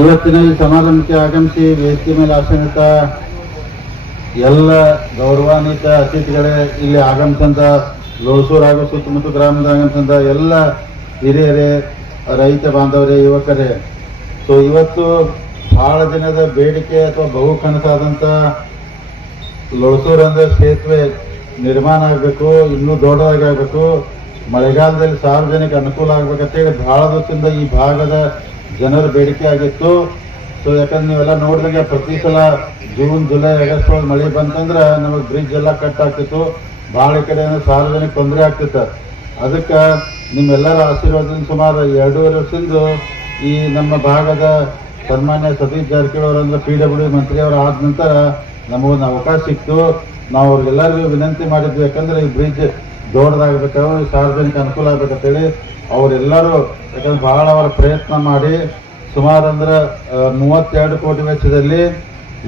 ಇವತ್ತಿನ ಈ ಸಮಾರಂಭಕ್ಕೆ ಆಗಮಿಸಿ ವೇದಿಕೆ ಮೇಲೆ ಆಸನಿತ ಎಲ್ಲ ಗೌರವಾನ್ವಿತ ಅತಿಥಿಗಳೇ ಇಲ್ಲಿ ಆಗಮಿಸಂತ ಲೋಸೂರು ಹಾಗೂ ಸುತ್ತಮುತ್ತ ಗ್ರಾಮದ ಆಗಮಿಸಂತ ಎಲ್ಲ ಹಿರಿಯರೇ, ರೈತ ಬಾಂಧವರೇ, ಯುವಕರೇ. ಸೊ ಇವತ್ತು ಬಹಳ ದಿನದ ಬೇಡಿಕೆ ಅಥವಾ ಬಹು ಕನಸಾದಂಥ ಲೋಸೂರು ಅಂದ್ರೆ ಸೇತುವೆ ನಿರ್ಮಾಣ ಆಗಬೇಕು, ಇನ್ನೂ ದೊಡ್ಡದಾಗಬೇಕು ಮಳೆಗಾಲದಲ್ಲಿ ಸಾರ್ವಜನಿಕ ಅನುಕೂಲ ಆಗ್ಬೇಕಂತೇಳಿ ಬಹಳ ದಿವಸದಿಂದ ಈ ಭಾಗದ ಜನರ ಬೇಡಿಕೆ ಆಗಿತ್ತು. ಸೊ ಯಾಕಂದ್ರೆ ನೀವೆಲ್ಲ ನೋಡಿದಂಗೆ ಪ್ರತಿ ಸಲ ಜೂನ್, ಜುಲೈ, ಆಗಸ್ಟ್ ಒಳಗೆ ಮಳೆ ಬಂತಂದ್ರೆ ನಮಗೆ ಬ್ರಿಡ್ಜ್ ಎಲ್ಲ ಕಟ್ ಆಗ್ತಿತ್ತು. ಭಾಳ ಕಡೆ ಸಾರ್ವಜನಿಕ ತೊಂದರೆ ಆಗ್ತಿತ್ತು. ಅದಕ್ಕೆ ನಿಮ್ಮೆಲ್ಲರ ಆಶೀರ್ವಾದದಿಂದ ಸುಮಾರು ಎರಡೂವರೆ ವರ್ಷದಿಂದ ಈ ನಮ್ಮ ಭಾಗದ ಸನ್ಮಾನ್ಯ ಸತೀಶ್ ಜಾರಕಿಹೊಳಿ ಅವರಂದ್ರೆ ಪಿ ಡಬ್ಲ್ಯೂ ಮಂತ್ರಿ ಅವರು ಆದ ನಂತರ ನಮಗೊಂದು ಅವಕಾಶ ಸಿಕ್ತು. ನಾವು ಅವ್ರಿಗೆಲ್ಲರಿಗೂ ವಿನಂತಿ ಮಾಡಿದ್ವಿ. ಯಾಕಂದ್ರೆ ಈ ಬ್ರಿಡ್ಜ್ ದೊಡ್ಡದಾಗಬೇಕು ಸಾರ್ವಜನಿಕ ಅನುಕೂಲ ಆಗ್ಬೇಕಂತೇಳಿ ಅವರೆಲ್ಲರೂ ಯಾಕಂದ್ರೆ ಬಹಳ ಅವರ ಪ್ರಯತ್ನ ಮಾಡಿ ಸುಮಾರು ಅಂದ್ರೆ ಮೂವತ್ತೆರಡು ಕೋಟಿ ವೆಚ್ಚದಲ್ಲಿ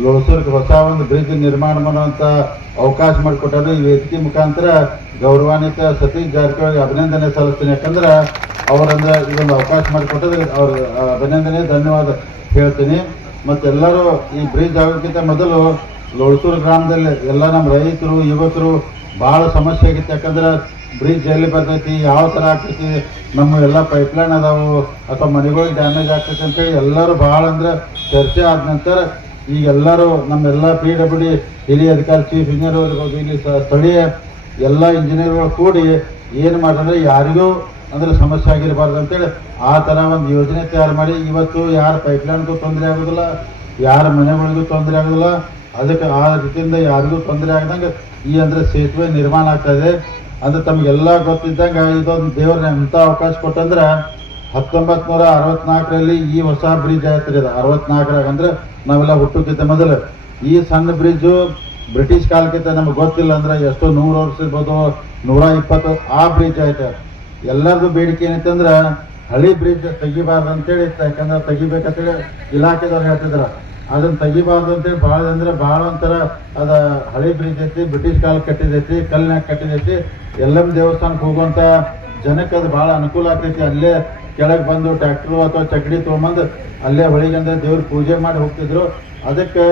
ಲೋಸೂರ್ಗೆ ಹೊಸ ಒಂದು ಬ್ರಿಡ್ಜ್ ನಿರ್ಮಾಣ ಮಾಡುವಂತ ಅವಕಾಶ ಮಾಡಿಕೊಟ್ಟರು. ಈ ವೇದಿಕೆ ಮುಖಾಂತರ ಗೌರವಾನ್ವಿತ ಸತೀಶ್ ಜಾರಕಿಹೊಳಿ ಅಭಿನಂದನೆ ಸಲ್ಲಿಸ್ತೀನಿ. ಯಾಕಂದ್ರೆ ಅವರಂದ್ರೆ ಇದೊಂದು ಅವಕಾಶ ಮಾಡಿಕೊಟ್ಟದ್ರೆ ಅವ್ರ ಅಭಿನಂದನೆ, ಧನ್ಯವಾದ ಹೇಳ್ತೀನಿ. ಮತ್ತೆಲ್ಲರೂ ಈ ಬ್ರಿಡ್ಜ್ ಆಗೋಕ್ಕಿಂತ ಮೊದಲು ಲೋಳ್ಸೂರು ಗ್ರಾಮದಲ್ಲಿ ಎಲ್ಲ ನಮ್ಮ ರೈತರು, ಯುವಕರು ಭಾಳ ಸಮಸ್ಯೆ ಆಗಿತ್ತು. ಯಾಕಂದ್ರೆ ಬ್ರಿಡ್ಜ್ ಎಲ್ಲಿ ಬರ್ತೈತಿ, ಯಾವ ಥರ ಆಗ್ತೈತಿ, ನಮ್ಮ ಎಲ್ಲ ಪೈಪ್ಲೈನ್ ಅದಾವು, ಅಥವಾ ಮನೆಗಳಿಗೆ ಡ್ಯಾಮೇಜ್ ಆಗ್ತೈತಿ ಅಂತೇಳಿ ಎಲ್ಲರೂ ಭಾಳ ಅಂದ್ರೆ ಚರ್ಚೆ ಆದ ನಂತರ ಈಗ ಎಲ್ಲರೂ ನಮ್ಮೆಲ್ಲ ಪಿ ಡಬ್ಲ್ಯೂ ಡಿ ಹಿರಿಯ ಅಧಿಕಾರಿ ಚೀಫ್ ಇಂಜಿನಿಯರ್ ಇರ್ಬೋದು ಇಲ್ಲಿ ಸ್ಥಳೀಯ ಎಲ್ಲ ಇಂಜಿನಿಯರ್ಗಳು ಕೂಡಿ ಏನು ಮಾಡಿದ್ರೆ ಯಾರಿಗೂ ಅಂದ್ರೆ ಸಮಸ್ಯೆ ಆಗಿರಬಾರ್ದು ಅಂತೇಳಿ ಆ ಥರ ಒಂದು ಯೋಜನೆ ತಯಾರು ಮಾಡಿ ಇವತ್ತು ಯಾರ ಪೈಪ್ಲೈನ್ಗೂ ತೊಂದರೆ ಆಗೋದಿಲ್ಲ, ಯಾರ ಮನೆಗಳಿಗೂ ತೊಂದರೆ ಆಗೋದಿಲ್ಲ ಅದಕ್ಕೆ ಆ ರೀತಿಯಿಂದ ಯಾರಿಗೂ ತೊಂದರೆ ಆಗದಂಗೆ ಈ ಅಂದ್ರೆ ಸೇತುವೆ ನಿರ್ಮಾಣ ಆಗ್ತಾ ಇದೆ ಅಂದ್ರೆ ತಮಗೆಲ್ಲ ಗೊತ್ತಿದ್ದಂಗೆ ಇದೊಂದು ದೇವ್ರ ಎಂಥ ಅವಕಾಶ ಕೊಟ್ಟಂದ್ರೆ ಹತ್ತೊಂಬತ್ತು ನೂರ ಅರವತ್ನಾಲ್ಕರಲ್ಲಿ ಈ ಹೊಸ ಬ್ರಿಡ್ಜ್ ಆಯ್ತು ಇದು ಅರವತ್ನಾಲ್ಕರಾಗ ಅಂದ್ರೆ ನಾವೆಲ್ಲ ಹುಟ್ಟುಕ್ಕಿಂತ ಮೊದಲು. ಈ ಸಣ್ಣ ಬ್ರಿಡ್ಜು ಬ್ರಿಟಿಷ್ ಕಾಲಕ್ಕಿಂತ ನಮ್ಗೆ ಗೊತ್ತಿಲ್ಲ ಅಂದ್ರೆ ಎಷ್ಟೋ ನೂರು ವರ್ಷ ಇರ್ಬೋದು, ನೂರ ಇಪ್ಪತ್ತು ಆ ಬ್ರಿಡ್ಜ್ ಆಯ್ತು. ಎಲ್ಲರದು ಬೇಡಿಕೆ ಏನಂತಂದ್ರೆ ಹಳಿ ಬ್ರಿಡ್ಜ್ ತೆಗಿಬಾರ್ದು ಅಂತೇಳಿ. ಯಾಕಂದ್ರೆ ತೆಗಿಬೇಕಂತೇಳಿ ಇಲಾಖೆದವ್ರು ಹೇಳ್ತಿದ್ರ. ಅದನ್ನ ತೆಗಿಬಾರ್ದು ಅಂತೇಳಿ ಭಾಳ ಅಂದ್ರೆ ಭಾಳ ಒಂಥರ ಅದ ಹಳೆ ಬ್ರಿಡ್ಜ್ ಐತಿ, ಬ್ರಿಟಿಷ್ ಕಾಲ ಕಟ್ಟಿದೈತಿ ಕಲ್ಲಿನಾಗ ಕಟ್ಟಿದೈತಿ. ಎಲ್ಲಮ್ಮ ದೇವಸ್ಥಾನಕ್ಕೆ ಹೋಗುವಂತ ಜನಕ್ಕೆ ಅದು ಭಾಳ ಅನುಕೂಲ ಆಗ್ತೈತಿ. ಅಲ್ಲೇ ಕೆಳಗೆ ಬಂದು ಟ್ಯಾಕ್ಟ್ರು ಅಥವಾ ಚಕಡಿ ತೊಗೊಂಬಂದು ಅಲ್ಲೇ ಹೊಳಿಗಂದ ದೇವ್ರ ಪೂಜೆ ಮಾಡಿ ಹೋಗ್ತಿದ್ರು. ಅದಕ್ಕೆ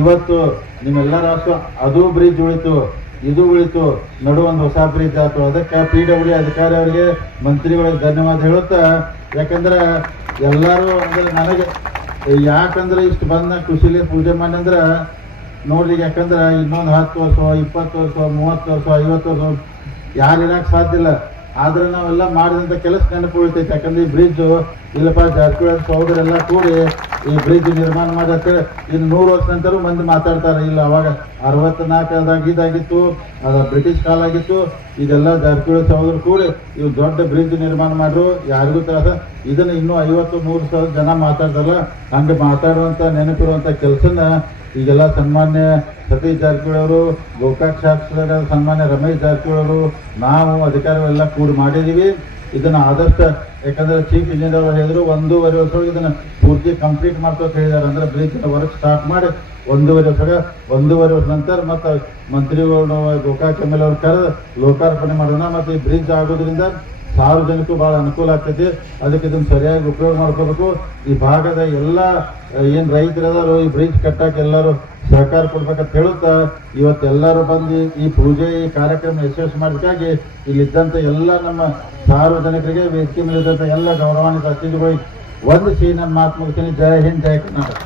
ಇವತ್ತು ನಿಮ್ಮೆಲ್ಲರ ಅದು ಬ್ರಿಡ್ಜ್ ಉಳಿತು, ಇದು ಉಳಿತು, ನಡು ಒಂದು ಹೊಸ ಬ್ರಿಜ್ ಆಯ್ತು. ಅದಕ್ಕೆ ಪಿ ಡಬ್ಲ್ಯೂ ಅಧಿಕಾರಿ ಅವರಿಗೆ ಮಂತ್ರಿಗಳಿಗೆ ಧನ್ಯವಾದ ಹೇಳುತ್ತಾ, ಯಾಕಂದ್ರೆ ಎಲ್ಲರೂ ಅಂದರೆ ನನಗೆ ಯಾಕಂದ್ರೆ ಇಷ್ಟು ಬಂದ ಖುಷಿಲಿ ಪೂಜೆ ಮಾಡಿ ಅಂದ್ರೆ ನೋಡ್ರಿ ಯಾಕಂದ್ರೆ ಇನ್ನೊಂದು ಹತ್ತು ವರ್ಷ, ಇಪ್ಪತ್ತು ವರ್ಷ, ಮೂವತ್ತು ವರ್ಷ, ಐವತ್ತು ವರ್ಷ ಯಾರು ಇರಕ್ಕೆ ಸಾಧ್ಯ ಇಲ್ಲ. ಆದ್ರೆ ನಾವೆಲ್ಲ ಮಾಡಿದಂಥ ಕೆಲಸ ನೆನಪು ಉಳಿತೈತೆ. ಯಾಕಂದ್ರೆ ಈ ಬ್ರಿಡ್ಜ್ ಇಲ್ಲಪ್ಪ ಜಾರಕಿಹೊಳಿ ಸಹೋದರೆಲ್ಲ ಕೂಡಿ ಈ ಬ್ರಿಡ್ಜ್ ನಿರ್ಮಾಣ ಮಾಡತ್ತೆ ಇನ್ನು ನೂರು ವರ್ಷ ನಂತರ ಮಂದಿ ಮಾತಾಡ್ತಾರೆ. ಇಲ್ಲ, ಅವಾಗ ಅರವತ್ನಾಲ್ಕದಾಗ ಇದಾಗಿತ್ತು, ಅದ ಬ್ರಿಟಿಷ್ ಕಾಲ ಆಗಿತ್ತು. ಇದೆಲ್ಲ ಜಾರಕಿಹೊಳಿ ಸಹೋದರ ಕೂಡಿ ಇವು ದೊಡ್ಡ ಬ್ರಿಡ್ಜ್ ನಿರ್ಮಾಣ ಮಾಡ್ರು. ಯಾರಿಗೂ ತರ ಇದನ್ನ ಇನ್ನೂ ಐವತ್ತು, ನೂರು ಸಾವಿರ ಜನ ಮಾತಾಡ್ತಾರಲ್ಲ, ಹಂಗೆ ಮಾತಾಡುವಂತ ನೆನಪಿರುವಂತ ಕೆಲಸನ ಈಗೆಲ್ಲ ಸನ್ಮಾನ್ಯ ಸತೀಶ್ ಜಾರಕಿಹೊಳಿ ಅವರು ಗೋಕಾಕ್ ಶಾಸಕರ ಸನ್ಮಾನ್ಯ ರಮೇಶ್ ಜಾರಕಿಹೊಳಿ ಅವರು ನಾವು ಅಧಿಕಾರಿಗಳೆಲ್ಲ ಕೂಡಿ ಮಾಡಿದ್ದೀವಿ. ಇದನ್ನು ಆದಷ್ಟು, ಯಾಕಂದರೆ ಚೀಫ್ ಇಂಜಿನಿಯರ್ ಅವರು ಹೇಳಿದ್ರು, ಒಂದೂವರೆ ವರ್ಷ ಇದನ್ನು ಪೂರ್ತಿ ಕಂಪ್ಲೀಟ್ ಮಾಡ್ಕೋಕೆ ಹೇಳಿದ್ದಾರೆ. ಅಂದ್ರೆ ಬ್ರಿಜ್ ವರ್ಕ್ ಸ್ಟಾರ್ಟ್ ಮಾಡಿ, ಒಂದೂವರೆ ವರ್ಷ ಒಂದೂವರೆ ವರ್ಷ ನಂತರ ಮತ್ತು ಮಂತ್ರಿಗಳು, ಗೋಕಾಕ್ ಎಂ ಎಲ್ ಅವ್ರು ಕರೆದು ಲೋಕಾರ್ಪಣೆ ಮಾಡೋಣ. ಮತ್ತು ಈ ಬ್ರಿಡ್ಜ್ ಆಗೋದ್ರಿಂದ ಸಾರ್ವಜನಿಕರು ಭಾಳ ಅನುಕೂಲ ಆಗ್ತೈತಿ. ಅದಕ್ಕೆ ಇದನ್ನು ಸರಿಯಾಗಿ ಉಪಯೋಗ ಮಾಡ್ಕೋಬೇಕು. ಈ ಭಾಗದ ಎಲ್ಲ ಏನು ರೈತರದಾರು ಈ ಬ್ರಿಡ್ಜ್ ಕಟ್ಟಕ್ಕೆ ಎಲ್ಲರೂ ಸಹಕಾರ ಕೊಡ್ಬೇಕಂತ ಹೇಳುತ್ತಾ, ಇವತ್ತು ಎಲ್ಲರೂ ಬಂದು ಈ ಪೂಜೆ, ಈ ಕಾರ್ಯಕ್ರಮ ಯಶಸ್ವಿ ಮಾಡೋದಕ್ಕಾಗಿ ಇಲ್ಲಿದ್ದಂಥ ಎಲ್ಲ ನಮ್ಮ ಸಾರ್ವಜನಿಕರಿಗೆ, ವೇದಿಕೆ ಮೇಲಿದ್ದಂಥ ಎಲ್ಲ ಗೌರವಾನ್ವಿತ ಅತಿಥಿಗಳಿಗೆ ಒಂದು ಸಿ ಮಾತು ಮುಗಿಸ್ತೀನಿ. ಜಯ ಹಿಂದ್ ಜಯ ಕರ್ನಾಟಕ.